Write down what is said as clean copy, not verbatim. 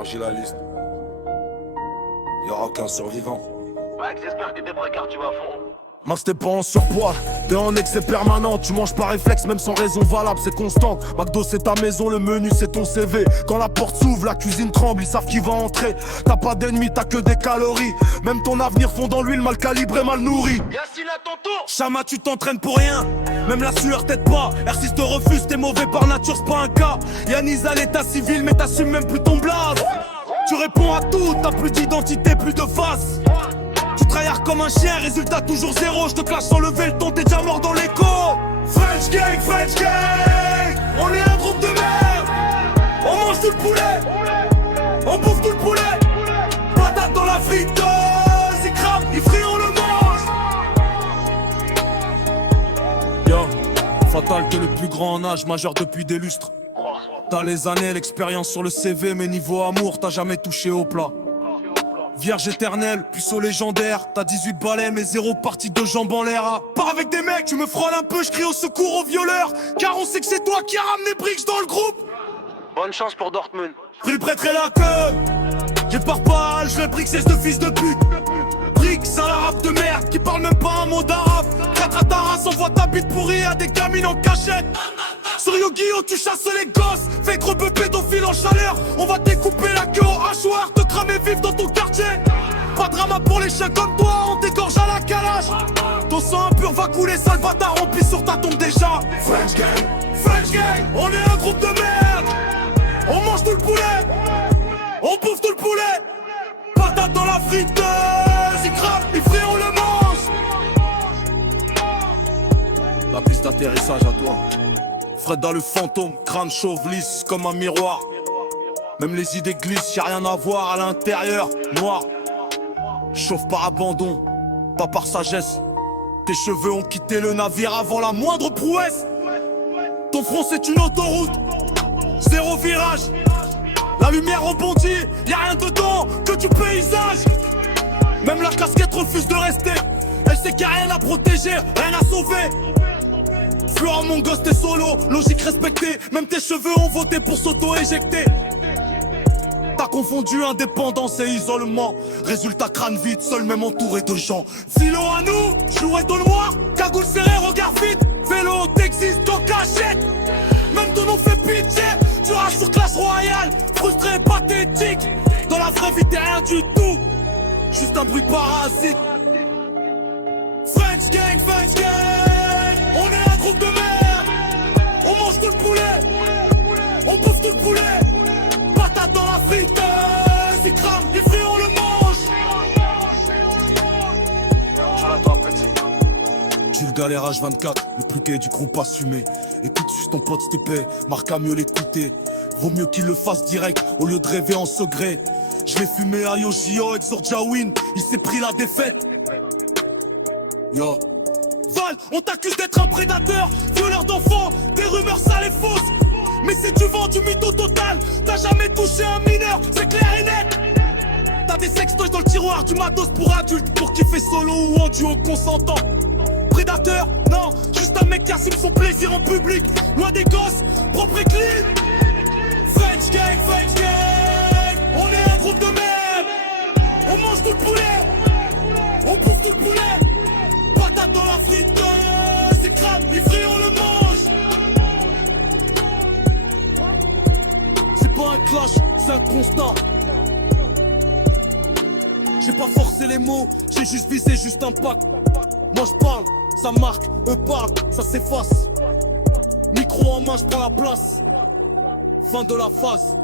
élargis la liste. Y'aura aucun survivant. Mec, j'espère que t'es prêt car tu vas fond. Max t'es pas en surpoids, t'es en excès permanent. Tu manges par réflexe même sans raison valable, c'est constante. McDo c'est ta maison, le menu c'est ton CV. Quand la porte s'ouvre, la cuisine tremble, ils savent qui va entrer. T'as pas d'ennemis, t'as que des calories. Même ton avenir fond dans l'huile, mal calibré, mal nourri. Yacine à ton tour. Chama tu t'entraînes pour rien, même la sueur t'aide pas. R6 te refuse, t'es mauvais par nature, c'est pas un cas. Yannis à l'état civil mais t'assumes même plus ton blaze. Tu réponds à tout, t'as plus d'identité, plus de face. Tu tryhard comme un chien, résultat toujours zéro. Je te clash sans lever le ton, t'es déjà mort dans l'écho. French gang, on est un groupe de merde. On mange tout le poulet, on bouffe tout le poulet. Patate dans la friteuse, ils crament, ils frient, on le mange. Yo, fatal que le plus grand en âge, majeur depuis des lustres. T'as les années, l'expérience sur le CV, mais niveau amour, t'as jamais touché au plat. Vierge éternelle, puceau légendaire. T'as 18 balais mais 0 partie de jambes en l'air. Pars avec des mecs, tu me frôles un peu, je crie au secours aux violeurs. Car on sait que c'est toi qui as ramené Briggs dans le groupe. Bonne chance pour Dortmund. Pris le prêtre et la queue. J'ai pars pas, je le Briggs, c'est ce fils de pute. Briggs, c'est un arabe de merde qui parle même pas un mot d'arabe. 4 à ta race, envoie ta bite pourrie à des gamines en cachette. Sur Yu-Gi-Oh, tu chasses les gosses. Fais gros peu pédophile en chaleur. On va découper la queue au hachoir, te cramer vif dans ton quartier. Pas de drama pour les chiens comme toi, on t'égorge à la calage. Ton sang impur va couler, sale bâtard, rempli sur ta tombe déjà. French gang, on est un groupe de merde. On mange tout le poulet, on bouffe tout le poulet. Patate dans la friteuse, ils crament, ils frient, on le mange. La piste d'atterrissage à toi. Fred dans le fantôme, crâne chauve lisse comme un miroir. Même les idées glissent, y'a rien à voir à l'intérieur. Noir, chauffe par abandon, pas par sagesse. Tes cheveux ont quitté le navire avant la moindre prouesse. Ton front c'est une autoroute, 0 virage. La lumière rebondit, y'a rien dedans que du paysage. Même la casquette refuse de rester. Elle sait qu'il y a rien à protéger, rien à sauver. Florent mon gosse t'es solo, logique respectée. Même tes cheveux ont voté pour s'auto-éjecter. T'as confondu indépendance et isolement. Résultat crâne vide, seul même entouré de gens. Philo à nous, jouer au noir. Cagoule serrée, regard vide. Vélo, t'existes en cachette. Même ton nom fait pitié. Tu rages sur classe royale, frustré, pathétique. Dans la vraie vie t'es rien du tout, juste un bruit parasite. French gang, on est un groupe de merde. On mange tout le poulet, on bouffe tout le poulet. Patate dans la friteuse, ils crament, ils frient, on le mange. Je l'attends petit. Tu le galère H24, le plus gay du groupe assumé. Écoute juste ton pote s'il te plaît, marque à mieux l'écouter. Vaut mieux qu'il le fasse direct au lieu de rêver en secret. Je l'ai fumé à Yoshio, Exor Jawin, il s'est pris la défaite. Yo Val, on t'accuse d'être un prédateur, violeur d'enfants, des rumeurs sales et fausses. Mais c'est du vent, du mytho total. T'as jamais touché un mineur, c'est clair et net. T'as des sextoys dans le tiroir, du matos pour adultes, pour kiffer solo ou en duo consentant. Prédateur, non, juste un mec qui assume son plaisir en public. Loin des gosses, propre et clean. French gang, on est un groupe de merde. On mange tout le poulet, on bouffe tout le poulet. Patate dans la friteuse, c'est crâne, les frits on le mange. C'est pas un clash, c'est un constat. J'ai pas forcé les mots, j'ai juste visé juste un pack. Moi je parle, ça marque, eux parlent, ça s'efface. Micro en main, je prends la place. Fin de la phase.